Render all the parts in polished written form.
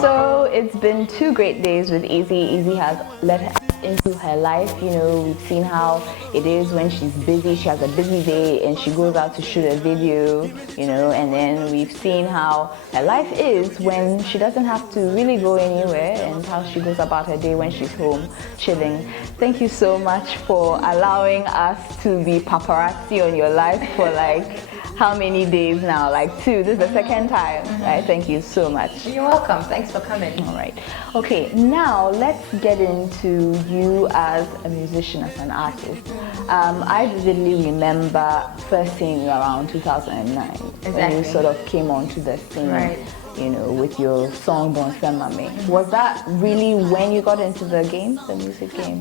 So it's been 2 great days with Eazzy. Eazzy has let us into her life. You know, we've seen how it is when she's busy. She has a busy day and she goes out to shoot a video, you know, and then we've seen how her life is when she doesn't have to really go anywhere and how she goes about her day when she's home chilling. Thank you so much for allowing us to be paparazzi on your life for like how many days now? Like 2. This is the second time. Right? Thank you so much. You're welcome. Thanks for coming. All right. Okay, now let's get into you as a musician, as an artist. I vividly remember first seeing you around 2009 when you sort of came onto the scene. Right. You know, with your song Bon Mami. Was that really when you got into the game, the music game?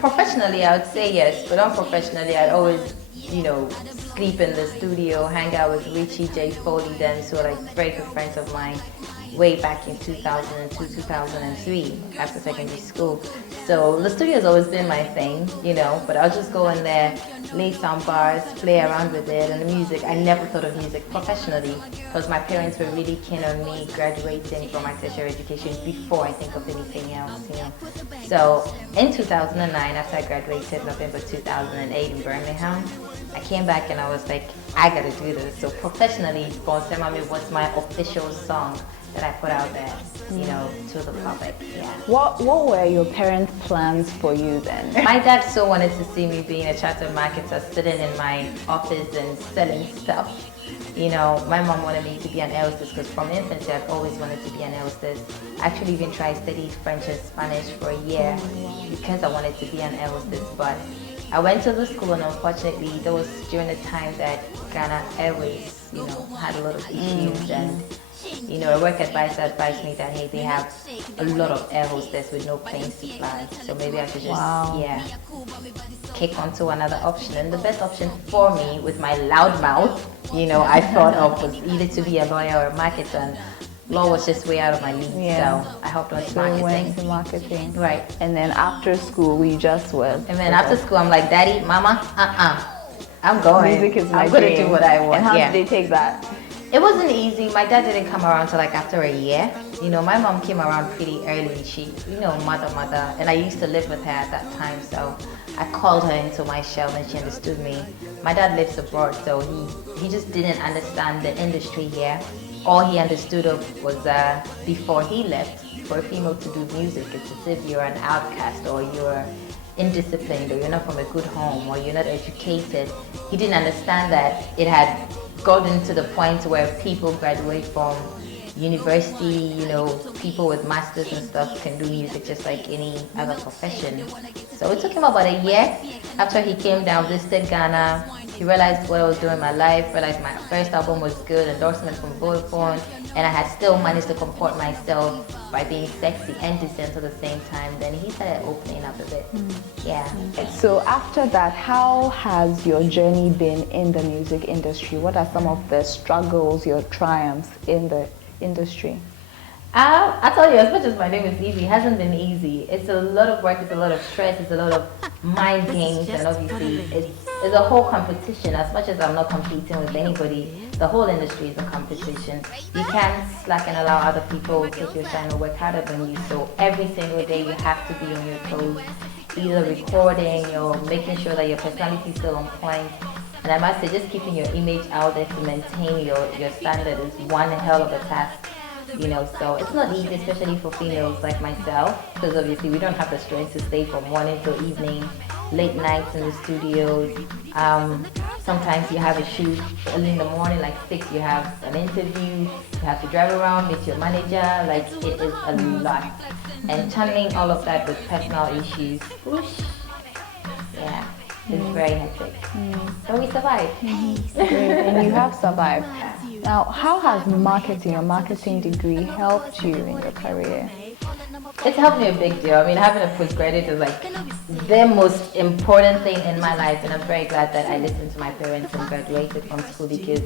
Professionally, I would say yes, but unprofessionally, I'd always, sleep in the studio, hang out with Richie J. Foley, then so like very good friends of mine way back in 2002, 2003 after secondary school. So the studio has always been my thing, but I'll just go in there, lay some bars, play around with it, and the music, I never thought of music professionally because my parents were really keen on me graduating from my tertiary education before I think of anything else, So in 2009, after I graduated November 2008 in Birmingham, I came back and I was like, I gotta do this. So professionally, Bon Mami was my official song that I put out there, to the public. Yeah. What were your parents' plans for you then? My dad so wanted to see me being a chartered marketer, sitting in my office and selling stuff. My mom wanted me to be an air hostess because from infancy I've always wanted to be an air hostess. I actually even tried studied French and Spanish for a year because I wanted to be an air hostess, but I went to the school and unfortunately that was during the time that Ghana Airways, had a lot of issues and a work advisor advised me that, hey, they have a lot of air hostess with no planes to fly. So maybe I should just, kick onto another option. And the best option for me with my loud mouth, I thought of was either to be a lawyer or a marketer. And law was just way out of my league. So I hopped on to marketing. Went to marketing. Right. And then after school, we just were. And then after school, I'm like, Daddy, Mama, I'm going. Music is my I'm going to do what I want. And how did they take that? It wasn't easy. My dad didn't come around till like after a year. My mom came around pretty early. She, mother. And I used to live with her at that time. So I called her into my shell and she understood me. My dad lives abroad, so he just didn't understand the industry here. All he understood of was before he left, for a female to do music, it's as if you're an outcast or you're indisciplined or you're not from a good home or you're not educated. He didn't understand that it had gotten to the point where people graduate from university, people with masters and stuff can do music just like any other profession. So it took him about a year after he came down, visited Ghana. He realized what I was doing in my life, realized my first album was good, endorsement from Vodafone, and I had still managed to comport myself by being sexy and decent at the same time. Then he started opening up a bit. Yeah. So after that, how has your journey been in the music industry? What are some of the struggles, your triumphs in the industry? I tell you, as much as my name is Eazzy, it hasn't been easy. It's a lot of work, it's a lot of stress, it's a lot of mind games, and obviously it's a whole competition. As much as I'm not competing with anybody, the whole industry is a competition. You can't slack and allow other people to take your shine or work harder than you. So every single day you have to be on your toes, either recording or making sure that your personality is still on point. And I must say, just keeping your image out there to maintain your standard is one hell of a task. So it's not easy, especially for females like myself, because obviously we don't have the strength to stay from morning till evening, late nights in the studios. Sometimes you have a shoot early in the morning, like 6, you have an interview, you have to drive around, meet your manager, like it is a lot. And channeling all of that with personal issues, whoosh, yeah, it's very hectic. But we survived. And you have survived. Now, how has marketing, your marketing degree, helped you in your career? It's helped me a big deal. I mean, having a postgraduate is like the most important thing in my life, and I'm very glad that I listened to my parents and graduated from school because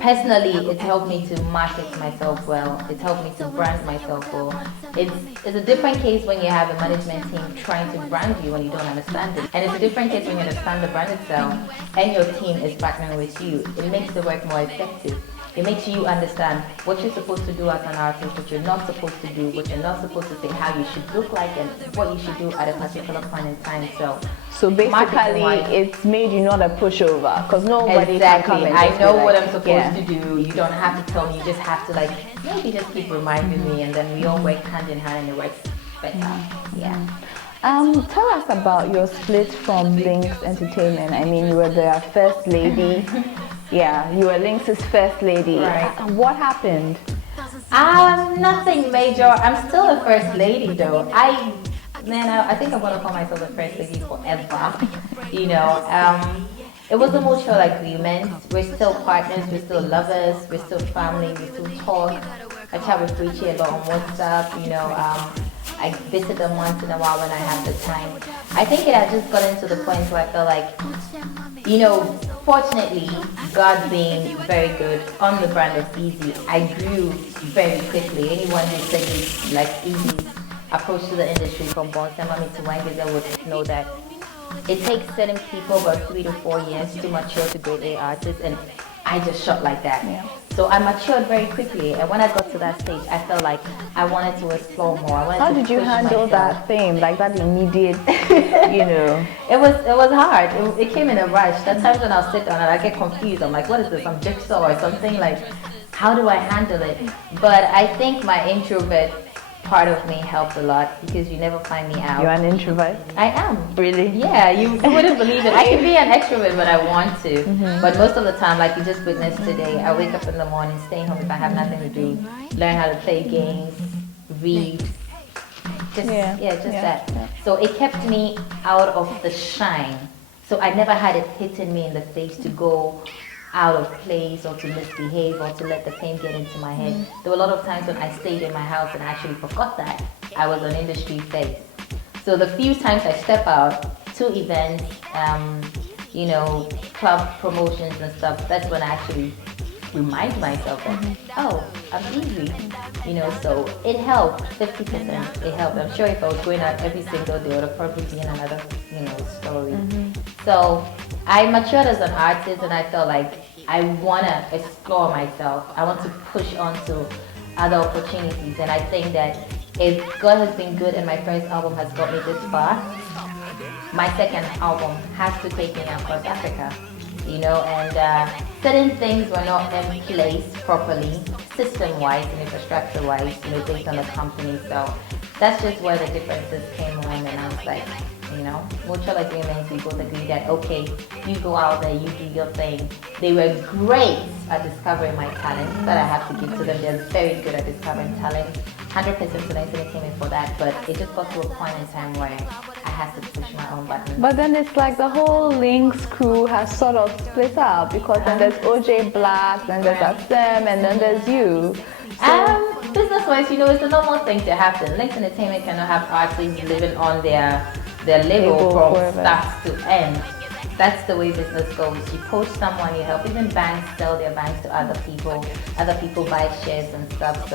personally, it's helped me to market myself well. It's helped me to brand myself well. It's a different case when you have a management team trying to brand you when you don't understand it. And it's a different case when you understand the brand itself and your team is partnering with you. It makes the work more effective. It makes you understand what you're supposed to do as an artist, what you're not supposed to do, what you're not supposed to say, how you should look like, and what you should do at a particular point in time. So basically, it's made you not a pushover because nobody exactly. can come and I know like, what I'm supposed to do. You don't have to tell me. You just have to like maybe just keep reminding me, and then we all work hand in hand, and it works better. Yeah. Tell us about your split from Lynx Entertainment. I mean, you were their first lady. Yeah, you were Lynx's first lady. Right. What happened? Nothing major. I'm still a first lady though. I think I'm gonna call myself the first lady forever. You know, it was a mutual agreement. We're still partners. We're still lovers. We're still family. We still talk. I chat with Richie a lot on WhatsApp. You know, I visit them once in a while when I have the time. I think it had just gotten to the point where I felt like, you know, fortunately, God being very good on the brand of Eazzy, I grew very quickly. Anyone who studies like Eazzy's approach to the industry from Bonsemami to Wangeza would know that it takes certain people about 3 to 4 years to mature to grade A artists, and I just shot like that. Yeah. So I matured very quickly, and when I got to that stage, I felt like I wanted to explore more. How did you handle that fame, like that immediate, you know? It was hard. It came in a rush. There are times when I'll sit down and I get confused. I'm like, what is this? Some jigsaw or something? Like, how do I handle it? But I think my introvert part of me helped a lot because you never find me out. You're an introvert? I am. Really? Yeah, you wouldn't believe it. I can be an extrovert when I want to, but most of the time, like you just witnessed today, I wake up in the morning, stay home if I have nothing to do, learn how to play games, read, that. Yeah. So it kept me out of the shine. So I never had it hitting me in the face to go out of place or to misbehave or to let the fame get into my head. There were a lot of times when I stayed in my house and I actually forgot that I was an industry face. So the few times I step out to events, you know, club promotions and stuff, that's when I actually remind myself that, oh, I'm Eazzy. You know, so it helped, 50%. It helped. I'm sure if I was going out every single day, it would have probably been another, you know, story. So I matured as an artist, and I felt like I want to explore myself. I want to push on to other opportunities, and I think that if God has been good and my first album has got me this far, my second album has to take me across Africa. You know, and certain things were not in place properly, system-wise and infrastructure-wise, you know, based on the company. So that's just where the differences came in, and I was like, you know, mutual agreements, we both agreed that, okay, you go out there, you do your thing. They were great at discovering my talents that I have to give to them. They're very good at discovering talent. 100% to them came in for that, but it just got to a point in time where I had to push my own buttons. But then it's like the whole Lynx crew has sort of split up because then there's OJ Black, then there's Sam, and then there's you. So, business-wise, you know, it's a normal thing to happen. Lynx Entertainment cannot have artists living on their label from start to end. That's the way business goes. You poach someone, you help. Even banks sell their banks to other people. Other people buy shares and stuff.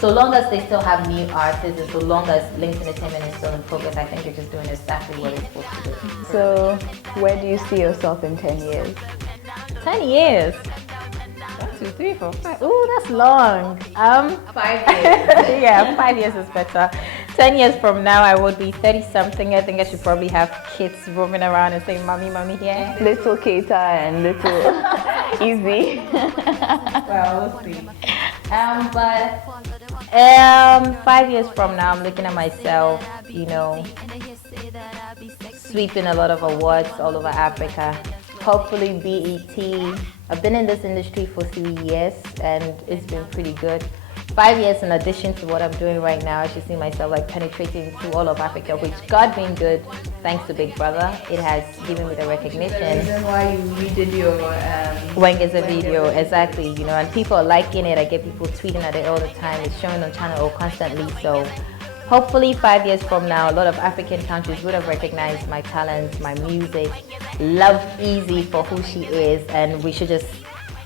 So long as they still have new artists, and so long as Lynx Entertainment is still in progress, I think you're just doing exactly what it's supposed to do. So where do you see yourself in 10 years? 10 years. 1, 2, 3, 4, 5. Ooh, that's long. 5 years. Yeah, 5 years is better. 10 years from now, I would be 30-something. I think I should probably have kids roaming around and saying, "Mommy, mommy here." Little Keita and little Eazzy. Well, we'll see. But 5 years from now, I'm looking at myself, you know, sweeping a lot of awards all over Africa. Hopefully BET. I've been in this industry for 3 years and it's been pretty good. 5 years in addition to what I'm doing right now, I should see myself like penetrating through all of Africa, which God being good, thanks to Big Brother, it has given me the recognition. The reason why you redid your Wangeza video, exactly, you know, and people are liking it. I get people tweeting at it all the time. It's showing on channel constantly. So hopefully 5 years from now, a lot of African countries would have recognized my talents, my music, love Eazzy for who she is, and we should just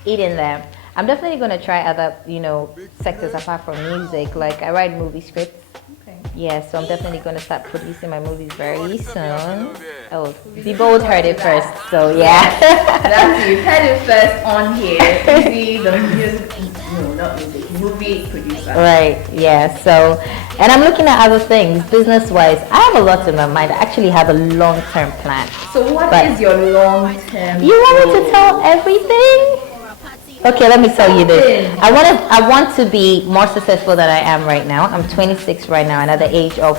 eat in there. I'm definitely going to try other, you know, sectors apart from music. Like I write movie scripts. Okay. Yeah, so I'm definitely going to start producing my movies very soon. Oh, Be Bold heard it first, so yeah. That's you heard it first on here. Eazzy, the music, no, not music, movie producer. Right, yeah. So, and I'm looking at other things, business-wise. I have a lot in my mind. I actually have a long-term plan. So what But is your long-term you want me to goal? tell everything? Okay, let me tell you this. I want to be more successful than I am right now. I'm 26 right now, and at the age of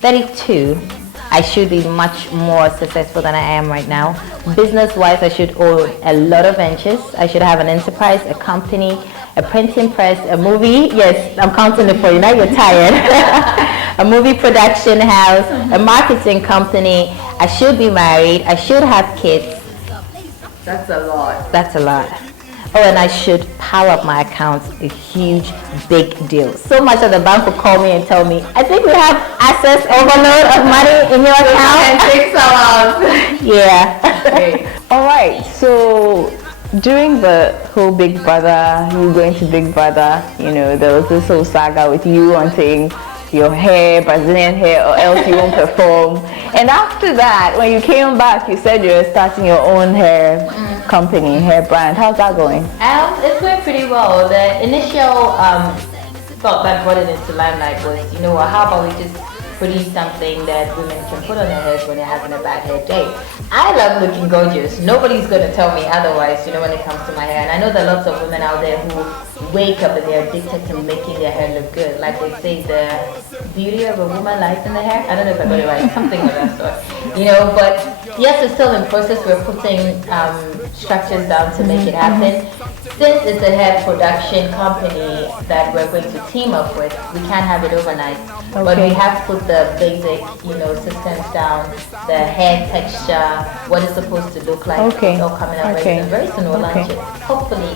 32, I should be much more successful than I am right now. Business-wise, I should own a lot of ventures. I should have an enterprise, a company, a printing press, a movie. Yes, I'm counting it for you. Now you're tired. A movie production house, a marketing company. I should be married. I should have kids. That's a lot. That's a lot. Oh, and I should power up my accounts, a huge, big deal. So much that the bank will call me and tell me, I think we have access overload of money in your account. Take some out. Yeah. Okay. All right, so during the whole Big Brother, you going to Big Brother, there was this whole saga with you wanting your hair, Brazilian hair, or else you won't perform. And after that, when you came back, you said you were starting your own hair company, hair brand. How's that going? It's going pretty well. The initial thought that brought it into limelight was, how about we just produce something that women can put on their heads when they're having a bad hair day. I love looking gorgeous. Nobody's going to tell me otherwise, when it comes to my hair. And I know there are lots of women out there who wake up and they're addicted to making their hair look good. Like they say, the beauty of a woman lies in the hair. I don't know if I got it right, something of that sort. But yes, it's still in process. We're putting structures down to make it happen. Since it's a hair production company that we're going to team up with, we can't have it overnight. Okay. But we have put the basic, systems down, the hair texture, what it's supposed to look like. Okay. It's all coming up very soon. Very soon we'll launch it. Hopefully,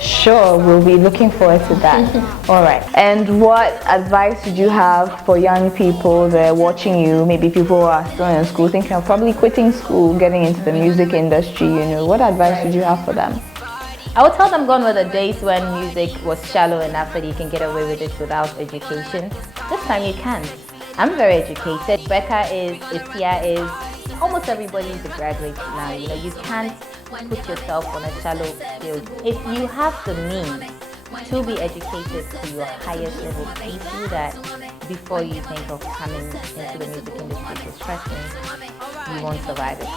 Sure, we'll be looking forward to that. All right. And what advice would you have for young people that are watching you? Maybe people who are still in school, thinking of probably quitting school, getting into the music industry. What advice would you have for them? I would tell them gone were the days when music was shallow enough that you can get away with it without education. This time you can't. I'm very educated. Becca is, Iftia is, almost everybody is a graduate now. You can't put yourself on a shallow field. If you have the means to be educated to your highest level, please do that before you think of coming into the music industry. Because trust me, you won't survive it.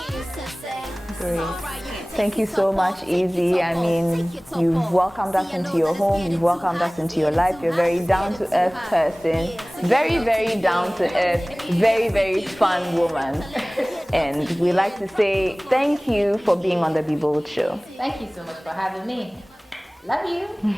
Great. Thank you so much, Eazzy. I mean, you've welcomed us into your home, you've welcomed us into your life. You're a very down-to-earth person, very, very down-to-earth, very, very fun woman. And we like to say thank you for being on the Be Bold Show. Thank you so much for having me. Love you.